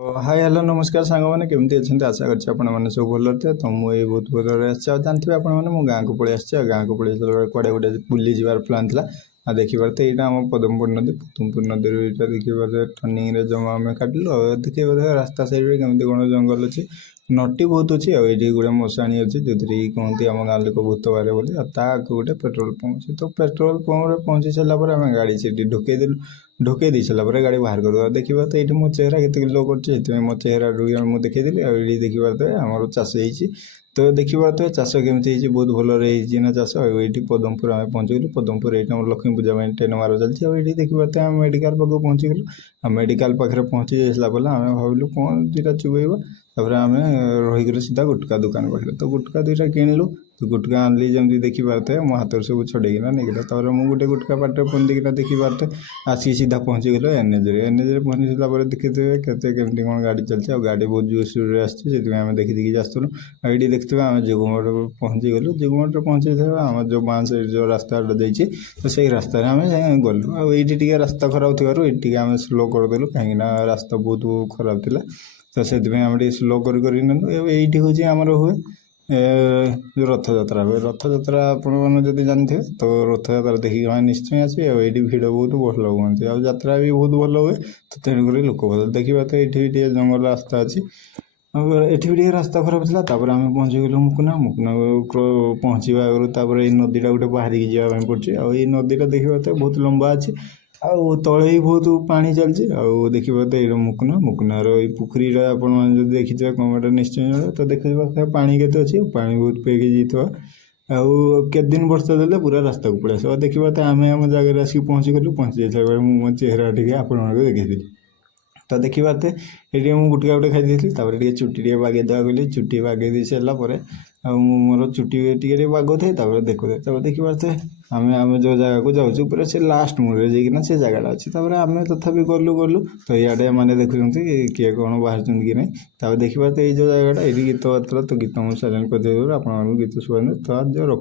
hi hello नमस्कार सांग मैंने केमती अच्छा आशा करने सब भल थे तो मुझे बहुत भल जानते आपने गाँव को पलि आसी गाँव को पलि कड़े गोटे बुली जबार प्लां था आ देखिए यहाँ आम पदमपुर नदी नदी देखिए टर्निंग जमा आम काटिलु देखिए रास्ता साइड केमती कौन जंगल अच्छी नटी बहुत अच्छी ये गोटे मशाणी अच्छी जो कहते आम गाँव लोक भूत बारे बोली गोटे पेट्रोल पंप अच्छी तो पेट्रोल पंप पहुँची सारापर आम गाड़ी से ढुकईदेलु ढुकई दी सारापर गाड़ी बाहर कर देखिए तो ये मो चेहरा के लो कर मो चेहरा मुझे देखीदेली ये देखिए आम चाष तो देखिए तो चाष केमी बहुत भलि ना चाष ये पदमपुर आम पहुँचीगलु पदमपुर ये लक्ष्मी पूजा में ट्रेन मार चलती ये देखिए आम मेडिकल पाक पहुँचीगलु मेडिकल पाखे पहुँची सारापर आम भाविलु कौन दुटा चुबेब तापर आम रहीकि सीधा गुटका दुकान पड़े तो गुटका दुईटा किणलु तो गुटका आनली जमी देखिए मो हाथ सब छड़ेकिना नहीं मुझे गोटे गुटका पाटे पंदिकिना देखिए आसिक सीधा पहुँची गल एनएच पहुँची सारापर देखिए केमती कौन गाड़ी चलती और गाड़ी बहुत जोर स्पीड आसती आम देखी देखी आसलु ये देखते आम जुगमठ पहुँची गलु जुगमठ पहुँची आम जो बाँ साइड जो रास्ता जाइए तो सही रास्तार आम गलु ये रास्ता खराब थी आम स्लो करदेलु कहीं रास्ता बहुत खराब था तो से आम स्लो करूँ ये हूँ आमर हुए जो रथ यात्रा हुए रथ यात्रा आपड़ी जानते तो रथ यात्रा देखिए निश्चय आसवे ये भिड़ बहुत भल हुए आत्रा भी बहुत भल हुए तो तेणुक लोक भल देखिए तो ये जंगल रास्ता अच्छी ये रास्ता खराब था आम पहुँची गलु मुकुना मुकुना पहुँचा आगुरी ये नदीटा गोटे बाहर जावाई पड़े आई नदीटा देखिए तो बहुत लंबा अच्छी आउ तले ही बहुत पानी चलती देखिए तो ये मुकुना मुकुनार पोखरी आप देखी कमेंट निश्चय तो देखिए पानी के अच्छी पानी बहुत पेगी जाइए आउ दिन वर्षा देते पूरा रास्ता को पड़े आस देखिए तो आम आम जगह आसिक पहुँची गलु पहुँची जाइए मो चेहरा टे आपण देखी तो देखिए ये मुझे गुटका गोटे खाई चुटी बागे देवा गली चुटी बागे दी सारापर मोर चुटी टे बागो थे देखो देखिए आम आम जो जगह को जाऊँ पूरा से लास्ट मोड़ जाइना से जगह अच्छी आम तथापि गलु गलु तो इे मैंने देखुं किए कौन बाहर कि नहीं देखिए तो ये जो जगह ये गीत बार्ता तो गीत मुझे साइलेंट कर आप गीत शुभ तो आज रख